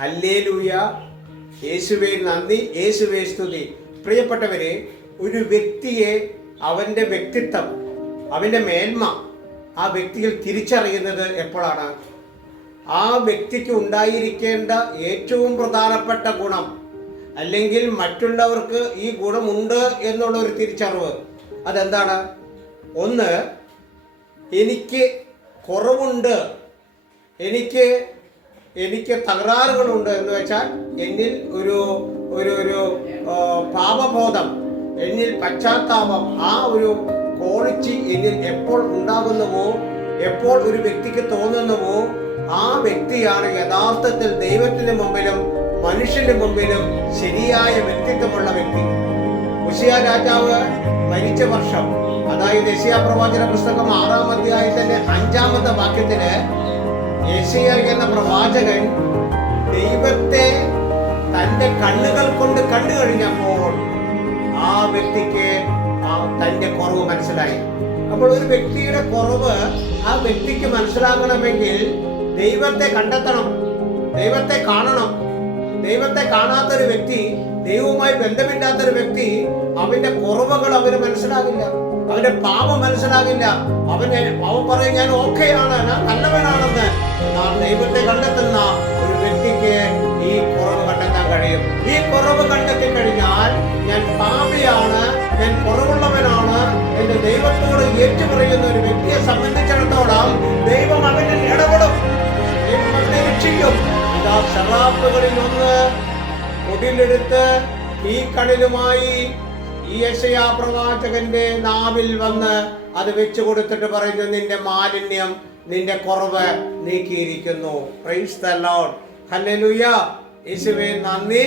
Hallelujah, യേശുവേ നന്ദി, യേശുവേ സ്തുതി. പ്രിയപ്പെട്ടവരെ, ഒരു വ്യക്തിയെ അവൻ്റെ വ്യക്തിത്വം, അവൻ്റെ മേന്മ ആ വ്യക്തിയിൽ തിരിച്ചറിയുന്നത് എപ്പോഴാണ്? ആ വ്യക്തിക്ക് ഉണ്ടായിരിക്കേണ്ട ഏറ്റവും പ്രധാനപ്പെട്ട ഗുണം, അല്ലെങ്കിൽ മറ്റുള്ളവർക്ക് ഈ ഗുണമുണ്ട് എന്നുള്ള ഒരു തിരിച്ചറിവ്, അതെന്താണ്? ഒന്ന്, എനിക്ക് കുറവുണ്ട്, എനിക്ക് തകരാറുകളുണ്ട് എന്ന് വെച്ചാൽ എന്നിൽ ഒരു ഒരു ഒരു പാപബോധം, എന്നിൽ പശ്ചാത്താപം, ആ ഒരു ക്വാളിറ്റി എന്നിൽ എപ്പോൾ ഉണ്ടാകുന്നുവോ, എപ്പോൾ ഒരു വ്യക്തിക്ക് തോന്നുന്നുവോ, ആ വ്യക്തിയാണ് യഥാർത്ഥത്തിൽ ദൈവത്തിന് മുമ്പിലും മനുഷ്യന്റെ മുമ്പിലും ശരിയായ വ്യക്തിത്വമുള്ള വ്യക്തി. ഉസിയ രാജാവ് മരിച്ച വർഷം, അതായത് യെശയ്യാ പ്രവാചന പുസ്തകം 6-ാം അധ്യായത്തിന്റെ 5-ാമത്തെ വാക്യത്തില് യെശയ്യാ എന്ന പ്രവാചകൻ ദൈവത്തെ തന്റെ കണ്ണുകൾ കൊണ്ട് കണ്ടു കഴിഞ്ഞപ്പോൾ ആ വ്യക്തിക്ക് തന്റെ കുറവ് മനസ്സിലായി. അപ്പോൾ ഒരു വ്യക്തിയുടെ കുറവ് ആ വ്യക്തിക്ക് മനസ്സിലാകണമെങ്കിൽ ദൈവത്തെ കണ്ടെത്തണം, ദൈവത്തെ കാണണം. ദൈവത്തെ കാണാത്തൊരു വ്യക്തി, ദൈവവുമായി ബന്ധമില്ലാത്തൊരു വ്യക്തി, അവന്റെ കുറവുകൾ അവന് മനസ്സിലാകില്ല, അവന്റെ പാപം മനസ്സിലാകില്ല. അവൻ പറയും, ഞാൻ ഓക്കെയാണ്, ഞാൻ നല്ലവനാണെന്ന്. നാം ദൈവത്തെ കണ്ടെത്തുന്ന ഒരു വ്യക്തിക്ക് ഈ കുറവ് കണ്ടെത്താൻ കഴിയും. ഈ കുറവ് കണ്ടെത്തി കഴിഞ്ഞാൽ ഞാൻ പാപിയാണ്, ഞാൻ കുറവുള്ളവനാണ് എന്ന് ദൈവത്തോട് ഏറ്റുപറയുന്ന ഒരു വ്യക്തിയെ സംബന്ധിച്ചിടത്തോളം ദൈവം അവനെ ഇടപെടും, ദൈവം അവനെ രക്ഷിക്കും. ഇതാ ശറാപ്പുകളിൽ ഒന്ന് കുടിലെടുത്ത് ഈ കടലുമായി ഈ യെശയ്യാ പ്രവാചകന്റെ നാവിൽ വന്ന് അത് വെച്ചു കൊടുത്തിട്ട് പറയുന്നു, നിന്റെ മാലിന്യം, നിന്റെ കുറവ് നീക്കിയിരിക്കുന്നു. Praise the Lord. ഹല്ലേലൂയ. യേശുവേ നന്ദി.